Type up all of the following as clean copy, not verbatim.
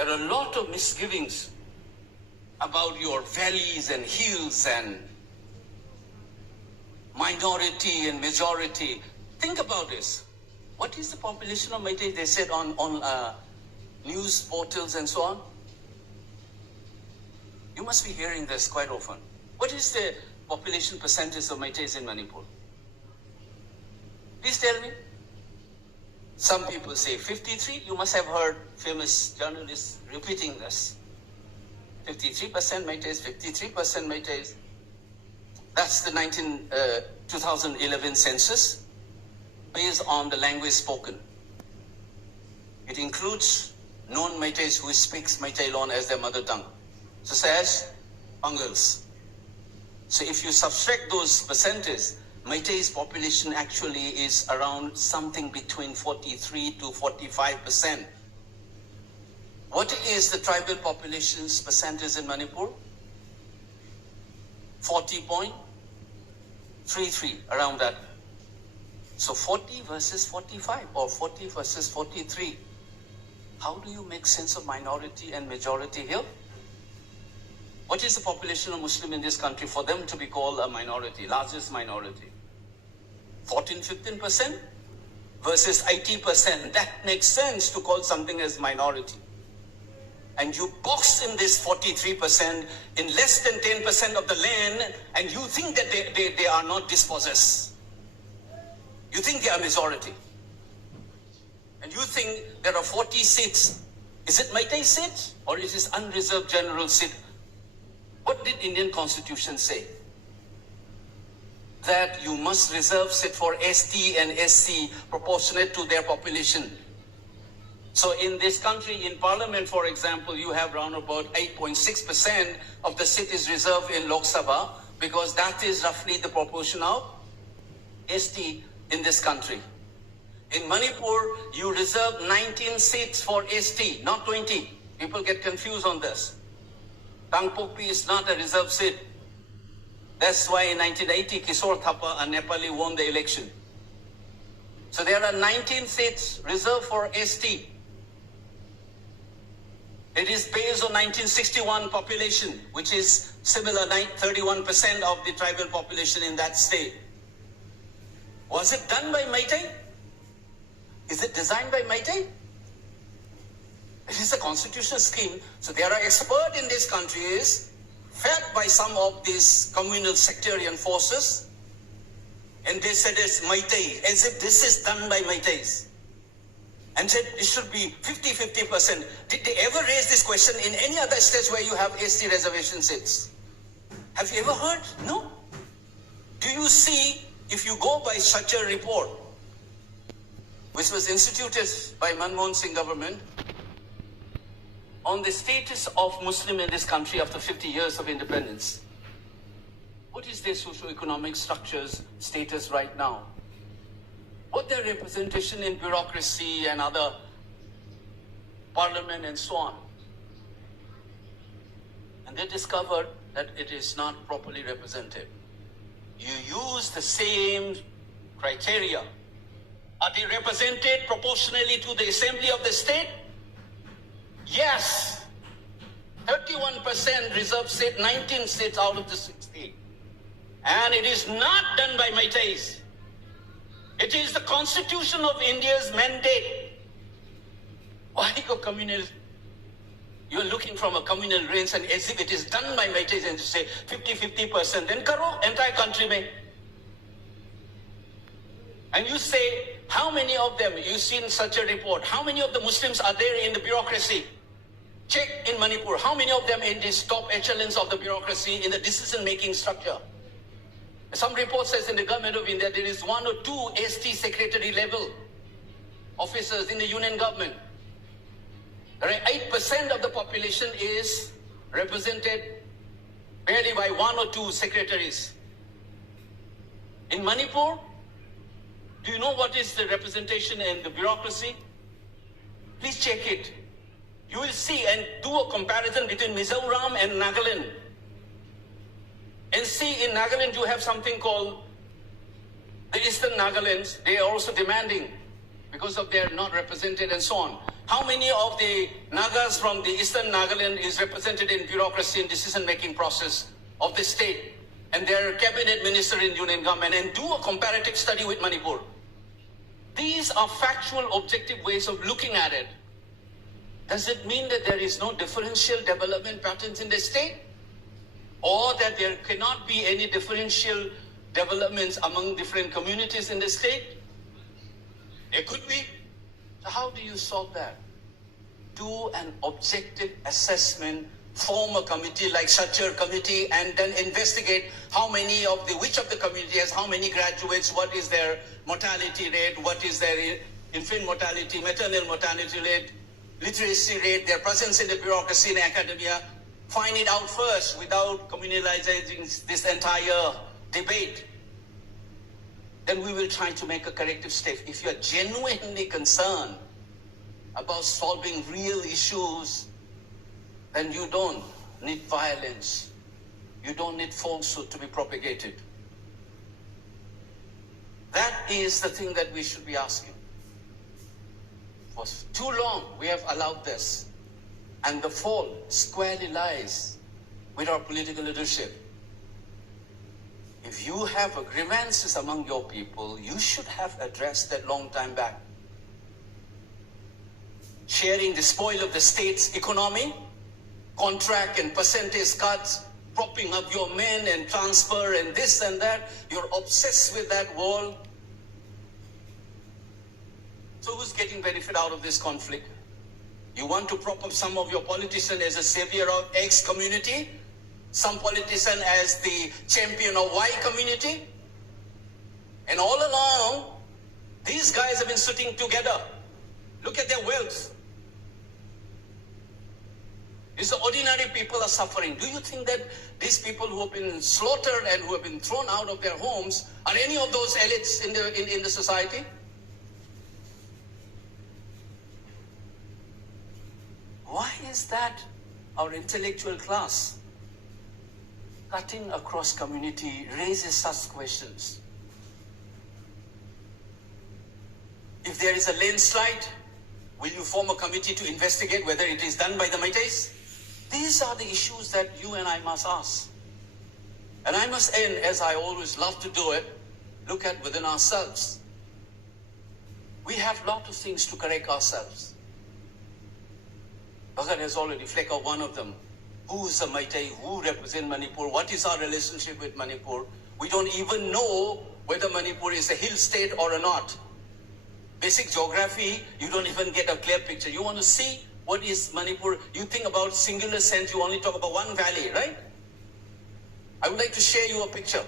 There are a lot of misgivings about your valleys and hills and minority and majority. Think about this. What is the population of Meitei? They said on news portals and so on. You must be hearing this quite often. What is the population percentage of Meiteis in Manipur? Please tell me. Some people say 53. You must have heard famous journalists repeating this. 53% Meiteis, 53% Meiteis. That's the 2011 census based on the language spoken. It includes non-Meiteis who speaks Meiteilon as their mother tongue, such as Angles. So if you subtract those percentages, Meitei's population actually is around something between 43 to 45%. What is the tribal population's percentage in Manipur? 40.33, around that. So 40 versus 45 or 40 versus 43. How do you make sense of minority and majority here? What is the population of Muslim in this country for them to be called a minority, largest minority? 14-15% versus 80%. That makes sense to call something as minority. And you box in this 43% in less than 10% of the land, and you think that they are not dispossessed. You think they are majority. And you think there are 40 seats. Is it Meitei seats or is it unreserved general seat? What did Indian Constitution say? That you must reserve seat for ST and SC proportionate to their population. So in this country, in Parliament, for example, you have around about 8.6% of the seat is reserved in Lok Sabha, because that is roughly the proportion of ST in this country. In Manipur, you reserve 19 seats for ST, not 20. People get confused on this. Tangpokpi is not a reserved seat. That's why in 1980, Kishore Thapa, a Nepali, won the election. So there are 19 seats reserved for ST. It is based on 1961 population, which is similar, 31% of the tribal population in that state. Was it done by Meitei? Is it designed by Meitei? It is a constitutional scheme. So there are experts in this country is fed by some of these communal sectarian forces, and they said it's Meitei, as if this is done by Meiteis. And said it should be 50-50%. Did they ever raise this question in any other states where you have ST reservation seats? Have you ever heard? No. Do you see, if you go by such a report, which was instituted by Manmohan Singh government, on the status of Muslim in this country after 50 years of independence, what is their socio-economic structures, status right now? What their representation in bureaucracy and other parliament and so on? And they discovered that it is not properly represented. You use the same criteria. Are they represented proportionally to the assembly of the state? Yes. 31% reserved seat, 19 seats out of the 60. And it is not done by Meiteis. It is the Constitution of India's mandate. Why go communal? You're looking from a communal range, and as if it is done by Meiteis and you say 50-50%, then karo, entire country mein. And you say, how many of them, you've seen such a report, how many of the Muslims are there in the bureaucracy? Check in Manipur, how many of them in the top echelons of the bureaucracy in the decision-making structure? Some report says in the government of India, there is 1 or 2 ST secretary level officers in the union government. 8% of the population is represented barely by 1 or 2 secretaries. In Manipur, do you know what is the representation in the bureaucracy? Please check it. You will see and do a comparison between Mizoram and Nagaland. And see, in Nagaland you have something called the Eastern Nagalands. They are also demanding because of their not represented and so on. How many of the Nagas from the eastern Nagaland is represented in bureaucracy and decision-making process of the state, and their cabinet minister in union government, and do a comparative study with Manipur? These are factual, objective ways of looking at it. Does it mean that there is no differential development patterns in the state? Or that there cannot be any differential developments among different communities in the state? There could be. So how do you solve that? Do an objective assessment, form a committee like Shachar committee, and then investigate which of the community has how many graduates, what is their mortality rate, what is their infant mortality, maternal mortality rate, literacy rate, their presence in the bureaucracy and academia. Find it out first without communalizing this entire debate. Then we will try to make a corrective step. If you are genuinely concerned about solving real issues, then you don't need violence. You don't need falsehood to be propagated. That is the thing that we should be asking. For too long, we have allowed this. And the fault squarely lies with our political leadership. If you have grievances among your people, you should have addressed that long time back. Sharing the spoil of the state's economy, contract and percentage cuts, propping up your men and transfer and this and that. You're obsessed with that wall. So who's getting benefit out of this conflict? You want to prop up some of your politician as a savior of X community, some politician as the champion of Y community. And all along, these guys have been sitting together. Look at their wealth. It's the ordinary people are suffering. Do you think that these people who have been slaughtered and who have been thrown out of their homes are any of those elites in the society? Why is that our intellectual class, cutting across community, raises such questions? If there is a landslide, will you form a committee to investigate whether it is done by the Meiteis? These are the issues that you and I must ask. And I must end, as I always love to do it, look at within ourselves. We have a lot of things to correct ourselves. Bhagat has already flecked out one of them. Who is a Meitei? Who represents Manipur? What is our relationship with Manipur? We don't even know whether Manipur is a hill state or not. Basic geography, you don't even get a clear picture. You want to see what is Manipur? You think about singular sense, you only talk about one valley, right? I would like to share you a picture.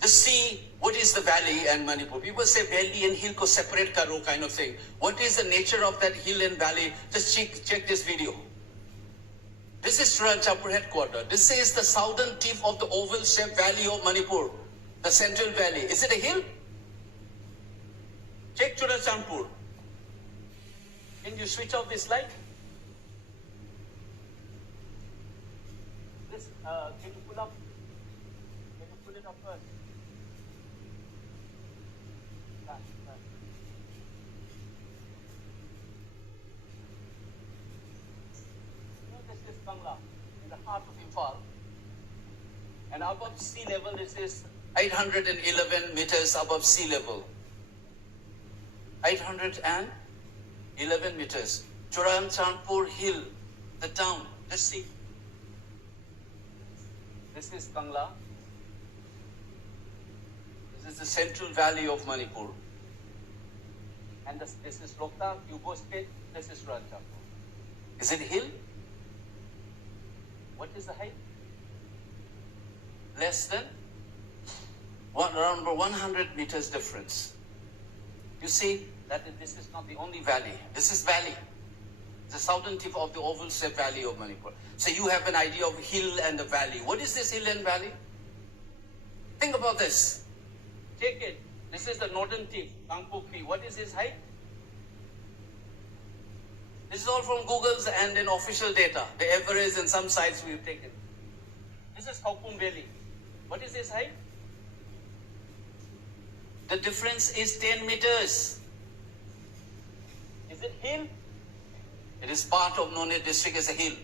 Just see what is the valley and Manipur. People say valley and hill ko separate karo kind of thing. What is the nature of that hill and valley? Just check this video. This is Churachandpur headquarters. This is the southern tip of the oval-shaped valley of Manipur, the central valley. Is it a hill? Check Churachandpur. Can you switch off this light? This, can you pull up? Can you pull it up first? This is Bangla, in the heart of Imphal. And above sea level, this is 811 meters above sea level. 811 meters. Churachandpur Hill, the town. Let's see. This is Bangla. This is the central valley of Manipur. And this is Loktak. You go straight, this is Churachandpur. Is it a hill? What is the height? Less than around 100 meters difference. You see that this is not the only valley. This is valley. The southern tip of the oval-shaped valley of Manipur. So you have an idea of hill and the valley. What is this hill and valley? Think about this. Take it. This is the northern tip, Kangpokpi. What is its height? This is all from Google's and then official data. The average and some sites we've taken. This is Khawpum Valley. What is its height? The difference is 10 meters. Is it hill? It is part of None district as a hill.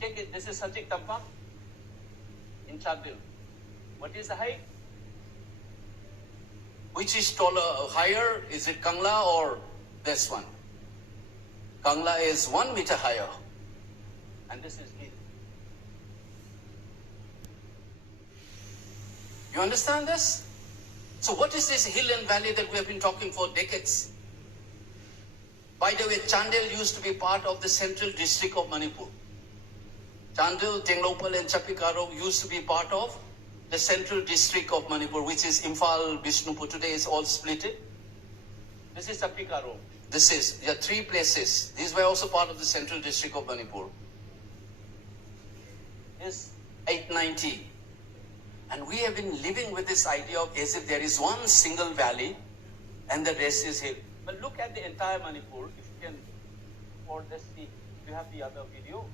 Take it, this is Sajik Tampa in Chandil. What is the height? Which is taller, higher? Is it Kangla or this one? Kangla is 1 meter higher. And this is hill. You understand this? So what is this hill and valley that we have been talking for decades? By the way, Chandel used to be part of the central district of Manipur. Chandel, Tenglopal and Chapikaro used to be part of the central district of Manipur, which is Imphal, Bishnupur. Today is all split. This is Chapikaro. There are 3 places. These were also part of the central district of Manipur. This 890. And we have been living with this idea of as if there is one single valley and the rest is hill. But look at the entire Manipur. If you can, for this, see, you have the other video.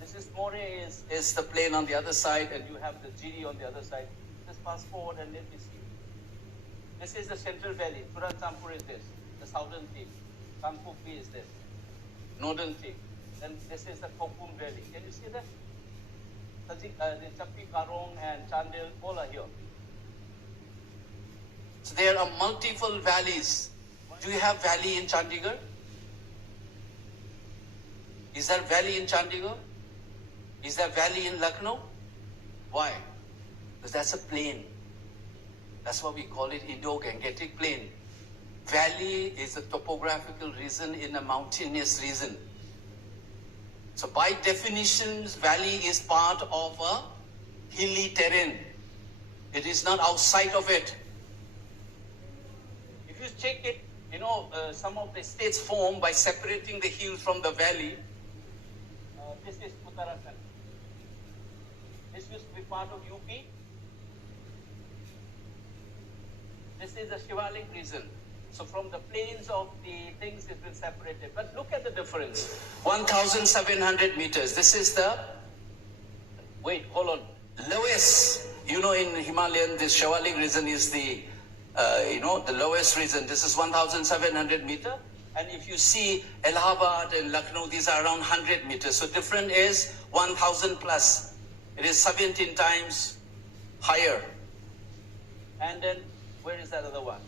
This is More is the plain on the other side, and you have the Giri on the other side. Just fast forward and let me see. This is the central valley. Champur is this. The southern tip. Kanpupi is this. Northern tip. Then this is the Kopum valley. Can you see that? The Chapi Karong and Chandel, all are here. So there are multiple valleys. Do you have valley in Chandigarh? Is there valley in Chandigarh? Is there valley in Lucknow? Why? Because that's a plain. That's why we call it Indo-Gangetic Plain. Valley is a topographical region in a mountainous region. So by definition, valley is part of a hilly terrain. It is not outside of it. If you check it, some of the states form by separating the hills from the valley. This is Uttarakhand. This used to be part of UP. This is the Shivalik region. So from the plains of the things, it will separate it. But look at the difference. 1,700 meters. This is the, hold on. Lowest, in Himalayan, this Shivalik region is the, the lowest region. This is 1,700 meter. And if you see Allahabad and Lucknow, these are around 100 meters. So different is 1,000 plus. It is 17 times higher. And then, where is that other one?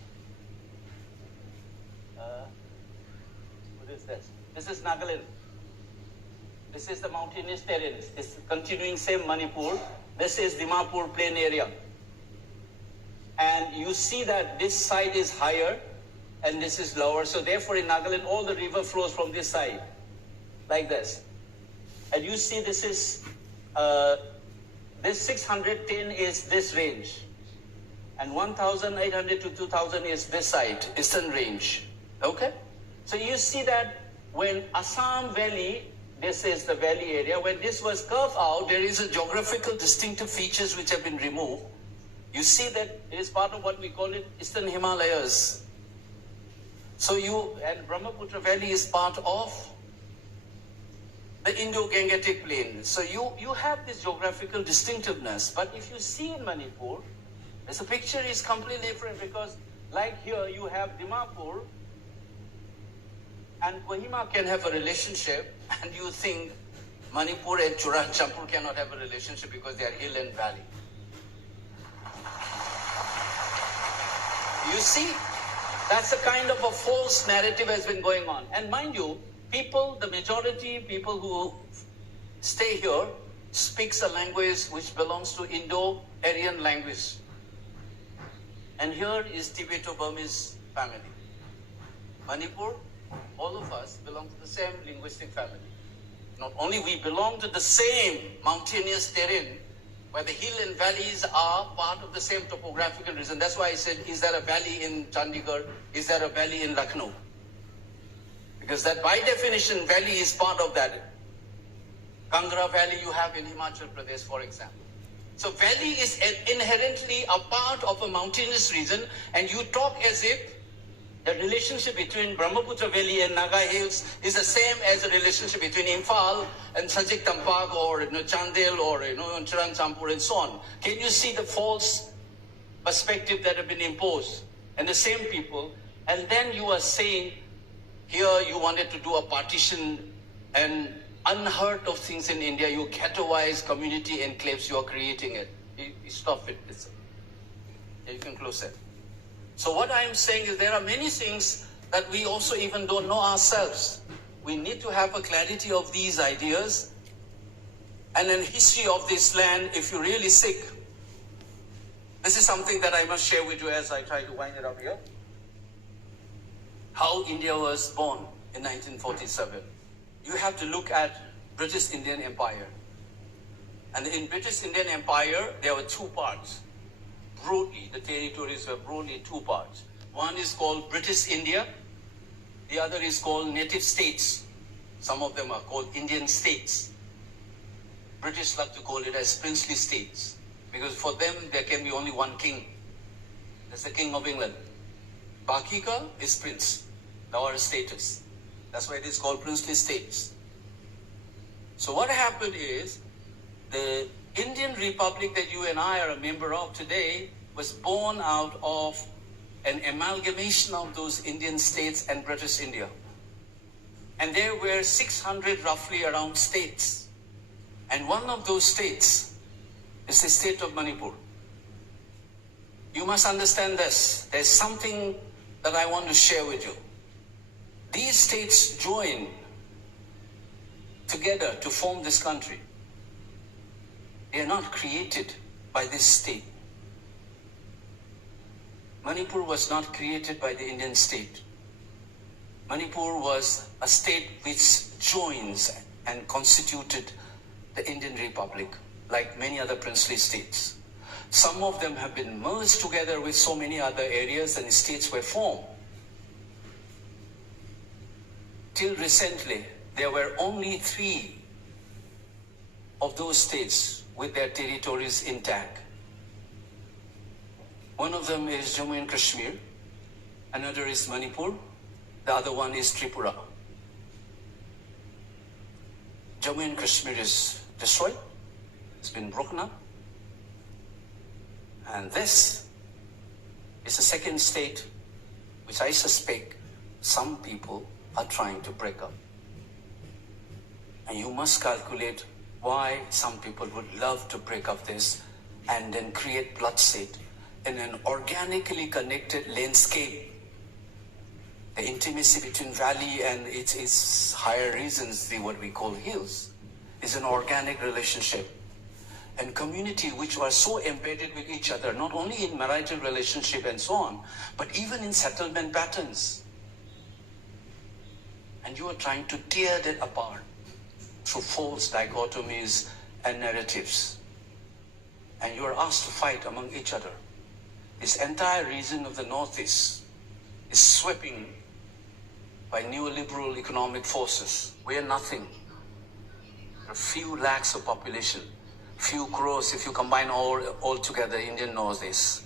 What is this? This is Nagaland. This is the mountainous terrain. It's continuing same Manipur. This is Dimapur plain area. And you see that this side is higher and this is lower. So therefore in Nagaland, all the river flows from this side, like this. And you see this is, this 610 is this range. And 1,800 to 2,000 is this side, eastern range. Okay? So you see that when Assam Valley, this is the valley area, when this was carved out, there is a geographical distinctive features which have been removed. You see that it is part of what we call it Eastern Himalayas. So and Brahmaputra Valley is part of the Indo-Gangetic Plain. So you have this geographical distinctiveness. But if you see in Manipur, this picture is completely different because like here you have Dimapur and Kohima can have a relationship, and you think Manipur and Champur cannot have a relationship because they are hill and valley. You see, that's a kind of a false narrative has been going on. And mind you, the majority people who stay here speaks a language which belongs to Indo-Aryan language. And here is Tibeto-Burmese family. Manipur, all of us belong to the same linguistic family. Not only we belong to the same mountainous terrain, where the hill and valleys are part of the same topographical region. That's why I said, is there a valley in Chandigarh? Is there a valley in Lucknow? Because that by definition, valley is part of that. Kangra Valley you have in Himachal Pradesh, for example. So valley is inherently a part of a mountainous region, and you talk as if the relationship between Brahmaputra Valley and Naga Hills is the same as the relationship between Imphal and Sajik Tampak or Chandel or Chiran Champur and so on. Can you see the false perspective that have been imposed? And the same people, And then you are saying, here you wanted to do a partition and unheard of things in India, you ghettoized community enclaves, you are creating it. You stop it. You can close it. So what I am saying is there are many things that we also even don't know ourselves. We need to have a clarity of these ideas and a history of this land if you're really sick. This is something that I must share with you as I try to wind it up here. How India was born in 1947. You have to look at British Indian Empire. And in British Indian Empire, there were two parts. Broadly, the territories were broadly two parts. One is called British India. The other is called native states. Some of them are called Indian states. British love to call it as princely states, because for them there can be only one king. That's the King of England. Bakika is prince, our status. That's why it is called princely states. So what happened is, the Indian Republic that you and I are a member of today was born out of an amalgamation of those Indian states and British India. And there were 600 roughly around states. And one of those states is the state of Manipur. You must understand this. There's something that I want to share with you. These states joined together to form this country. They are not created by this state. Manipur was not created by the Indian state. Manipur was a state which joins and constituted the Indian Republic, like many other princely states. Some of them have been merged together with so many other areas and states were formed. Till recently, there were only 3 of those states with their territories intact. One of them is Jammu and Kashmir, another is Manipur, the other one is Tripura. Jammu and Kashmir is destroyed, it's been broken up. And this is the second state which I suspect some people are trying to break up. And you must calculate why some people would love to break up this and then create bloodshed in an organically connected landscape. The intimacy between valley and its higher regions, what we call hills, is an organic relationship. And community which were so embedded with each other, not only in marital relationship and so on, but even in settlement patterns. And you are trying to tear that apart through false dichotomies and narratives. And you are asked to fight among each other. This entire region of the Northeast is sweeping by neoliberal economic forces. We are nothing. There are few lakhs of population, few crores if you combine all together, Indian Northeast.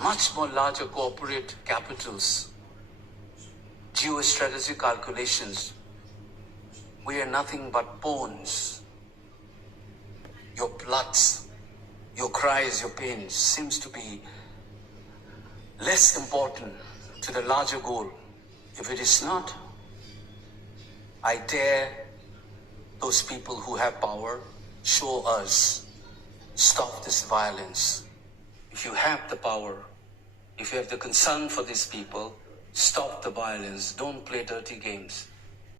Much more larger corporate capitals, geostrategic calculations. We are nothing but pawns. Your bloods, your cries, your pains seems to be less important to the larger goal. If it is not, I dare those people who have power, show us, stop this violence. If you have the power, if you have the concern for these people, stop the violence. Don't play dirty games.